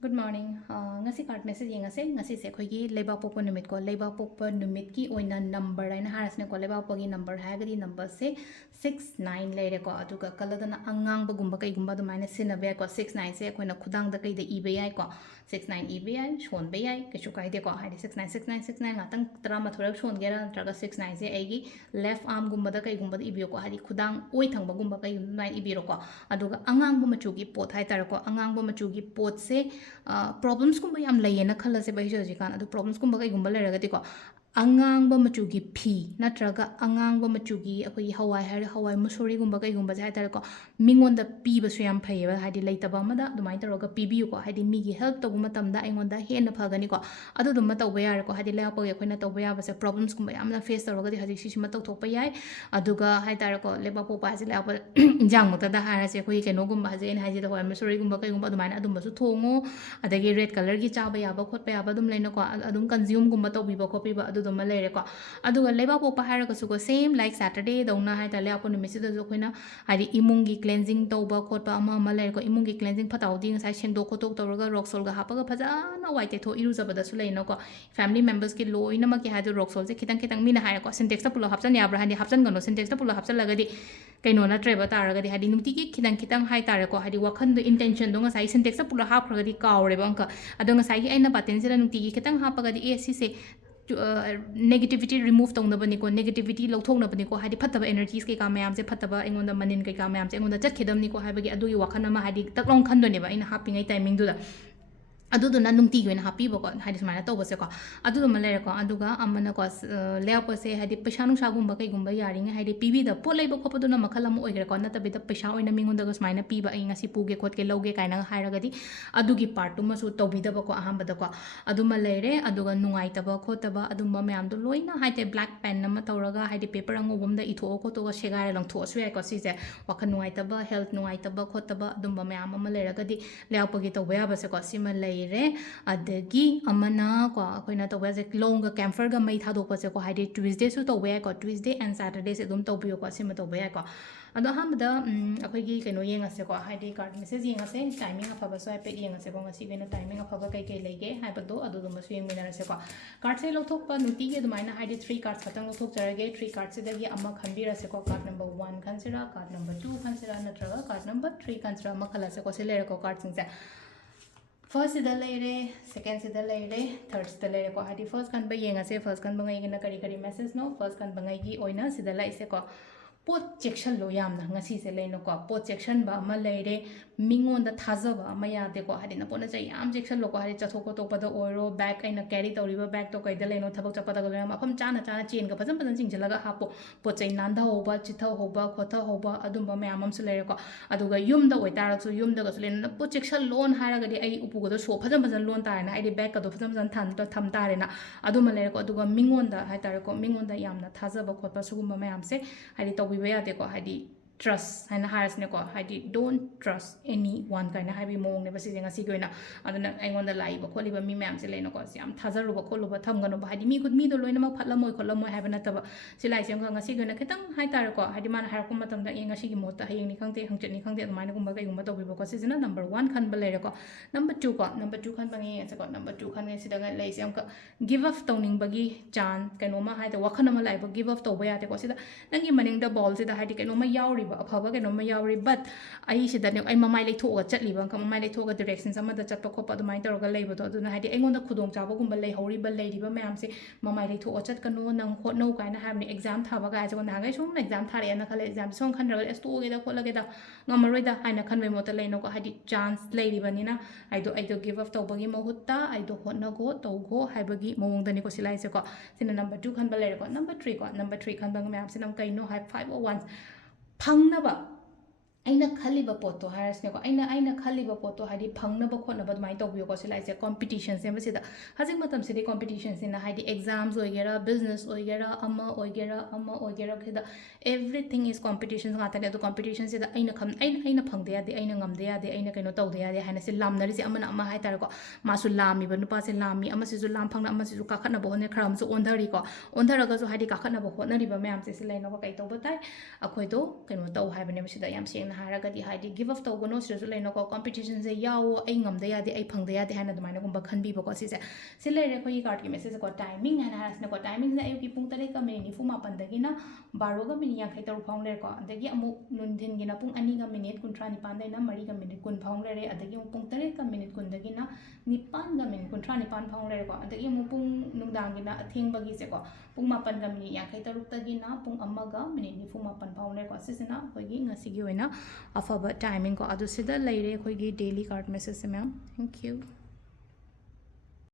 Good morning. Ngasi card message yengase ngasi se khoi leba popo numit ko leba popo numit ki oina number aina harasne ko leba pogi number hagadi number se 69 leire ko aduga kaladana angang bagumba kai gumba dumaina sinabe ko 69 se koina khudang da kai da ibe ai ko 69 ibe ai shon be ai kechu kai de ko haidi 69 ngatang tra ma thorak shon gera traga 69 se aigi left arm gumba da kai gumba da ibe ko haidi khudang oi thang bagumba kai mai ibiro ko aduga angang bu machu gi pot hai tar ko angang bu machu gi pot se problems kumba yam layena khalase bai joji kan adu problems kumba kai gumba leragati ko angang ba machugi phi natraga angang ba machugi akoi hawai har hawai musori gumba kai gumba jai tar ko mingon da pi ba su yam phai ba hadi laita ba mada dumai taroga pi bi ko hadi mi gi help to guma tamda aingon da hen na phagani ko adu dum ma tawba yar ko hadi la pa ge khoina tawba ya ba se problems kumba yam na face taroga di hadi si ma taw thok pa yai aduga hai tar ko leba po pa ji la pa jang mata da hara se khoi keno gumba je en haji da hawai musori gumba kai gumba dumai na adum ba su thongo adagi red color gi chaba yaba khotpa yaba dum leina ko adum consume gumba to biba ko piba adu dum leire ko aduga leba popa hara ko su ko same like saturday dongna hai ta le apo numi si da jo khoina hari imung gi cleansing tawba khotpa ama leire ko imung gi cleansing phatau di ngai sengdok khotok tawraga rock sol ga hapaga phaja na waite tho iru jabada su leina ko family members ki loina ma ki hadu rock sol je kitang kitang mina hai ko syntax ta pulo hapjan yabra hani hapjan gano syntax ta pulo hapjan lagadi kaino na treba taragadi hadi numti ki kitang kitang hai tare ko hadi wakhan do intention do ngai syntax ta pulo hap khagadi kaure ba anka ado ngasai gi aina paten sira nuti gi kitang hapagadi e si se negativity remove tongna ko negativity lauthongna bani ko hadi phattaba energies ke ka mayam se phattaba engonda manin ke ka mayam se engonda chat khedam ni ko habagi adu gi wakhan ma hadi taklong khan do ne ba ina happy ngai timing du da aduduna nungti gi na happy ba ko hadi smana to bose ko adu ma lere ko aduga amana ko leya po se hadi paisa nu sa gumba kai gumba yari ngai hadi pibi da po leiba khopa duna makhala mu oigre ko na tabi da paisa oina mingun da smana piba ai ngasi puge khot ke loge kaina hairaga di adugi part tu masu tobi da ba ko aham ba da ko aduma lere aduga nungai ta ba khota ba aduma mayam du loina haite black pen na ma tawraga hadi paper angobum da itho ko to ga segare lang tho su ya ko si je wakhan nungai ta ba health nungai ta ba khota ba aduma mayam ma lere ga di leya po gi to ba ba se ko si ma रे अदगी अमना को अखोइना तौबा जे लोंग camphor ग मई थादोक पसे को हाइडे Tuesday सु तौबा या को ट्यूसडे एंड सैटरडे से दुम तौबियो को सिम तौबा या को अदो हमदा अखोइगी कनो येंगसे को हाइडे कार्ड मेसेज येंगसे टाइमिंग अफबा सो पे येंगसे को ngasi बेना टाइमिंग अफबा कै कै लेगे हाइबदो अदो दुम सु येंगमिनारसे को कार्ड से लोथोक प नुटी के दुमाइना हाइडे 3 कार्ड खतंग लोथोक जरगे 3 कार्ड से दगी अमा खनबिरसे को कार्ड नंबर 1 खनसिरा कार्ड नंबर 2 खनसिरा नत्रगा कार्ड नंबर 3 खनसिरा मखला से को से लेर को कार्ड सिंगसे फर्स्ट सिदा लेरे सेकेंड सिदा लेरे थर्ड सिदा लेरे को हादी फर्स्ट खन ब येंगसे फर्स्ट खन बंगाई गिना करी करी मैसेज नो फर्स्ट खन बंगाई की ओइना सिदा लाइसे को pot section low यामना ngasi se leino ko pot section ba ma leire mingon da thajaba ma yade ko hadina pona chai yam section lo ko hadi chathok ko topa da oiro bag aina carry tawriba bag to kaida leino thabak chapa da ga mafam chana chana chain ga phajam phajam jingjalaga hapo pot chai nanda hoba chitha hoba khotha hoba adumba mayam am su leire ko aduga yum da oi tarak su yum da ga su leino pot section loan haraga di ai upu go da so phajam phajam loan tar na ai di bag ka do phajam phajam than to tham tare na aduma leire ko aduga mingon da hai tar ko mingon da yamna thajaba khotpa sugumba mayam se hadi tawi ꯌꯥꯗꯦ ꯀꯣ ꯍꯥꯏꯗꯤ trust ꯍꯥꯏꯅ ꯍꯥꯏꯔꯁꯤꯅꯦꯀꯣ ꯍꯥꯏꯗꯤ don't trust anyone ꯀꯥꯏꯅ ꯍꯥꯏꯕꯒꯤ ꯃꯑꯣꯡꯅꯦꯕ ꯁꯤꯁꯦ ꯉꯁꯤꯒꯤ ꯑꯣꯏꯅ ꯑꯗꯨꯅ ꯑꯩꯉꯣꯟꯗ ꯂꯥꯛꯏꯕ ꯈꯣꯠꯂꯤꯕ ꯃꯤ ꯃꯌꯥꯝꯁꯦ ꯂꯩꯅꯀꯣ ꯌꯥꯝ ꯊꯥꯖꯔꯨꯕ ꯈꯣꯠꯂꯨꯕ ꯊꯝꯒꯅꯨꯕ ꯍꯥꯏꯗꯤ ꯃꯤꯗꯣ ꯂꯣꯏꯅꯃꯛ ꯐꯠꯂꯝꯃꯣꯏ ꯈꯣꯠꯂꯝꯃꯣꯏ ꯍꯥꯏꯕ ꯅꯠꯇꯕ ꯁꯤ ꯂꯥꯏꯁꯦ ꯑꯃꯈꯛ ꯉꯁꯤꯒꯤ ꯑꯣꯏꯅ ꯈꯤꯇꯪ ꯍꯥꯏꯇꯥꯔꯦꯀꯣ ꯍꯥꯏꯗꯤ ꯃꯥꯅ ꯍꯥꯏꯔꯛꯄ ꯃꯇꯝꯗ ꯑꯦ ꯉꯁꯤꯒꯤ ꯃꯍꯨꯠꯇ ꯍꯌꯦꯡꯅꯤ ꯈꯪꯗꯦ ꯍꯪꯆꯤꯠꯅꯤ ꯈꯪꯗꯦ ꯑꯗꯨꯃꯥꯏꯅꯒꯨꯝꯕ ꯀꯩꯒꯨꯝꯕ ꯇꯧꯕꯤꯕꯀꯣ ꯁꯤꯁꯤꯅ ꯅꯝꯕꯔ 1 ꯈꯟꯕ ꯂꯩꯔꯦꯀꯣ ꯅꯝꯕꯔ 2 ꯀꯣ ꯅꯝꯕꯔ 2 ꯈꯟꯕ ꯌꯦꯡꯉꯁꯦꯀꯣ ꯅꯝꯕꯔ 2 ꯈꯟꯕ ꯁꯤꯗ ꯂꯩꯁꯦ ꯑꯃꯨꯛꯀ ꯒꯤቭ ꯑꯞ ꯇꯧꯅꯤꯡꯕꯒꯤ ꯆꯥꯟꯁ ꯀꯩꯅꯣꯃ ꯍꯥꯏꯗꯤ ꯋꯥꯈꯜ ꯑꯃ ꯂꯥꯛꯏꯕ ꯒꯤꯚ ꯑꯞ ꯇꯧꯕ ꯌꯥꯗꯦꯀꯣ ꯁꯤꯗ ꯅꯪꯒꯤ ꯃꯅꯤꯡꯗ ꯕꯣꯜꯁꯤꯗ ꯍꯥꯏꯗꯤ ꯀꯩꯅꯣꯃ ꯌꯥꯎꯔꯤꯕ ꯑꯐꯕ ꯀꯩꯅꯣꯃ ꯌꯥꯎꯔꯤ ꯕꯠ ꯑꯩ ꯁꯤꯗꯅꯦ ꯑꯩ ꯃꯃꯥꯏ ꯂꯩꯊꯣꯛꯑꯒ ꯆꯠꯂꯤꯕ ꯃꯃꯥꯏ ꯂꯩꯊꯣꯛꯑꯒ ꯗꯤꯔꯦꯛꯁꯟꯁ ꯑꯃꯗ ꯆꯠꯄ ꯈꯣꯠꯄ ꯑꯗꯨꯃꯥꯏꯅ ꯇꯧꯔꯒ ꯂꯩꯕꯗꯣ ꯑꯗꯨꯅ ꯍꯥꯏꯗꯤ ꯑꯩꯉꯣꯟꯗ ꯈꯨꯗꯣꯡꯆꯥꯕꯒꯨꯝꯕ ꯂꯩꯔꯤꯕ ꯃꯌꯥꯝꯁꯦ ꯃꯃꯥꯏ ꯂꯩꯊꯣꯛꯑ ꯆꯠꯀꯅꯨ ꯅꯪ ꯍꯣꯠꯅꯧ ꯀꯥꯏꯅ ꯍꯥꯏꯕꯅꯤ ꯑꯦꯛꯖꯥꯝ ꯊꯥꯕ ꯀꯥꯏꯁꯦ ꯅꯍꯥꯟꯒꯩ ꯁꯨꯝ ꯑꯦꯛꯖꯥꯝ ꯊꯥꯔꯛꯑꯦꯅ ꯈꯜꯂꯦ ꯑꯦꯛꯖꯥꯝ ꯁꯨꯝ ꯈꯟꯗ꯭ꯔꯒ ꯑꯁ ꯇꯣꯛꯑꯒꯦꯗ ꯈꯣꯠꯂꯒꯦꯗ ꯉꯝꯃꯔꯣꯏꯗ ꯍꯥꯏꯅ ꯈꯟꯕꯩ ꯃꯍꯨꯠꯇ ꯂꯩꯅꯀꯣ ꯍꯥꯏꯗꯤ ꯆꯥꯟꯁ ꯂꯩꯔꯤꯕꯅꯤꯅ ꯑꯩꯗꯣ ꯒꯤቭ ꯑꯞ ꯇꯧꯕꯒꯤ ꯃꯍꯨꯠꯇ ꯑꯩꯗꯣ ꯍꯣꯠꯅꯒꯣ ꯇꯧꯒꯣ ꯍꯥꯏꯕꯒꯤ ꯃꯑꯣꯡꯗꯅꯤꯀꯣ ꯁꯤ ꯂꯥꯏꯁꯦꯀꯣ ꯁꯤꯅ ꯅꯝꯕꯔ 2 ꯈꯟꯕ ꯂꯩꯔꯦꯀꯣ ꯅꯝꯕꯔ 3 ꯀꯣ ꯅꯝꯕꯔ 3 ꯈꯟꯕ ꯃꯌꯥꯝꯁꯤꯅ ꯑꯃꯨꯛ ꯀꯩꯅꯣ ꯍꯥꯏ 501 ꯐꯪꯅꯕ ꯑꯩꯅ ꯈꯜꯂꯤꯕ ꯄꯣꯠꯇꯣ ꯍꯥꯏꯔꯁꯤꯅꯦꯀꯣ ꯑꯩꯅ ꯈꯜꯂꯤꯕ ꯄꯣꯠꯇꯣ ꯍꯥꯏꯗꯤ ꯐꯪꯅꯕ ꯈꯣꯠꯅꯕ ꯑꯗꯨꯃꯥꯏꯅ ꯇꯧꯕꯤꯌꯨꯀꯣ ꯁꯤ ꯂꯥꯏꯁꯦ ꯀꯣꯝꯄꯤꯇꯤꯁꯟ ꯁꯦꯝꯕꯁꯤꯗ ꯍꯧꯖꯤꯛ ꯃꯇꯝꯁꯤꯗꯤ ꯀꯣꯝꯄꯤꯇꯤꯁꯟꯁꯤꯅ ꯍꯥꯏꯗꯤ ꯑꯦꯛꯖꯥꯝꯁ ꯑꯣꯏꯒꯦꯔꯥ ꯕꯤꯖꯤꯅꯦꯁ ꯑꯣꯏꯒꯦꯔꯥ ꯑꯃ ꯑꯣꯏꯒꯦꯔꯥ ꯁꯤꯗ ꯑꯦꯚ꯭ꯔꯤꯊꯤꯡ ꯏꯁ ꯀꯣꯝꯄꯤꯇꯤꯁꯟ ꯉꯥꯛꯇꯅꯦ ꯑꯗꯣ ꯀꯣꯝꯄꯤꯇꯤꯁꯟꯁꯤꯗ ꯑꯩꯅ ꯐꯪꯗ ꯌꯥꯗꯦ ꯑꯩꯅ ꯉꯝꯗ ꯌꯥꯗꯦ ꯑꯩꯅ ꯀꯩꯅꯣ ꯇꯧꯗ ꯌꯥꯗꯦ ꯍꯥꯏꯅ ꯁꯤ ꯂꯥꯝꯅꯔꯤꯁꯦ ꯑꯃꯅ ꯑꯃ ꯍꯥꯏꯇꯥꯔꯦꯀꯣ ꯃꯥꯁꯨ ꯂꯥꯝꯃꯤꯕ ꯅꯨꯄꯥꯁꯦ ꯂꯥꯝꯃꯤ ꯑꯃꯁꯤꯁꯨ ꯂꯥꯝ ꯐꯪꯅ ꯑꯃꯁꯤꯁꯨ ꯀꯥꯈꯠꯅꯕ ꯍꯣꯠꯅꯩ ꯈꯔ ꯑꯃꯁꯨ ꯑꯣꯟꯊꯔꯤꯀꯣ ꯑꯣꯟꯊꯔꯒꯁꯨ ꯍꯥꯏꯗꯤ ꯀꯥꯈꯠꯅꯕ ꯍꯣꯠꯅꯔꯤꯕ ꯃꯌꯥꯝꯁꯦ ꯁꯤ ꯂꯩꯅꯕ ꯀꯩ ꯇꯧꯕ ꯇꯥꯏ ꯑꯩꯈꯣꯏꯗꯣ ꯀꯩꯅꯣ ꯇꯧ ꯍꯥꯏꯕꯅꯦꯕ ꯁꯤꯗ ꯌꯥꯝ ꯁꯦꯡꯅ ꯁꯦꯡꯅ ꯍꯥꯏꯔꯒꯗꯤ ꯍꯥꯏꯗꯤ ꯒꯤꯞ ꯑꯞ ꯇꯧꯒꯅꯣ ꯁꯤꯗꯁꯨ ꯂꯩꯅꯀꯣ ꯀꯝꯄꯤꯇꯤꯁꯟꯁꯦ ꯌꯥꯎꯋꯣ ꯑꯩ ꯉꯝꯗ ꯌꯥꯗꯦ ꯑꯩ ꯐꯪꯗ ꯌꯥꯗꯦ ꯍꯥꯏꯅ ꯑꯗꯨꯃꯥꯏꯅꯒꯨꯝꯕ ꯈꯟꯕꯤꯕꯀꯣ ꯁꯤꯁꯦ ꯁꯤ ꯂꯩꯔꯦ ꯑꯩꯈꯣꯏꯒꯤ ꯀꯥꯔꯠꯀꯤ ꯃꯦꯁꯦꯖꯁꯦꯀꯣ ꯇꯥꯏꯃꯤꯡ ꯍꯥꯏꯅ ꯍꯥꯏꯔꯁꯤꯅꯀꯣ ꯇꯥꯏꯃꯤꯡꯁꯤꯅ ꯑꯌꯨꯛꯀꯤ ꯄꯨꯡ 8:94ꯗꯒꯤꯅ 12:53 ꯐꯥꯎ ꯂꯩꯔꯦꯀꯣ ꯑꯗꯒꯤ ꯑꯃꯨꯛ ꯅꯨꯡꯊꯤꯟꯒꯤꯅ ꯄꯨꯡ 2:39 4:20 ꯐꯥꯎ ꯂꯩꯔꯦ ꯑꯗꯒꯤ ꯑꯃꯨꯛ ꯄꯨꯡ 8:39 9:39 ꯐꯥꯎ ꯂꯩꯔꯦꯀꯣ ꯑꯗꯒꯤ ꯑꯃꯨꯛ ꯄꯨꯡ ꯅꯨꯡꯗꯥꯡꯒꯤꯅ ꯑꯊꯦꯡꯕꯒꯤꯁꯦꯀꯣ ꯄꯨꯡ 8:53ꯗꯒꯤꯅ ꯄꯨꯡ 1:47 ꯐꯥꯎ ꯂꯩꯔꯦꯀꯣ ꯁꯤꯁꯤꯅ ꯑꯩꯈꯣꯏꯒꯤ ꯉꯁꯤꯒꯤ ꯑꯣꯏꯅ ꯑꯐꯕ ꯇꯥꯏꯃꯤꯡ ꯀꯣ ꯑꯗꯨ ꯁꯤꯗ ꯂꯩꯔꯦ ꯑꯩꯈꯣꯏꯒꯤ ꯗꯦꯂꯤ ꯀꯥꯔꯠ ꯃꯦꯁꯦꯖꯁꯦ ꯃꯌꯥꯝ ꯊꯦꯡꯛ ꯌꯨ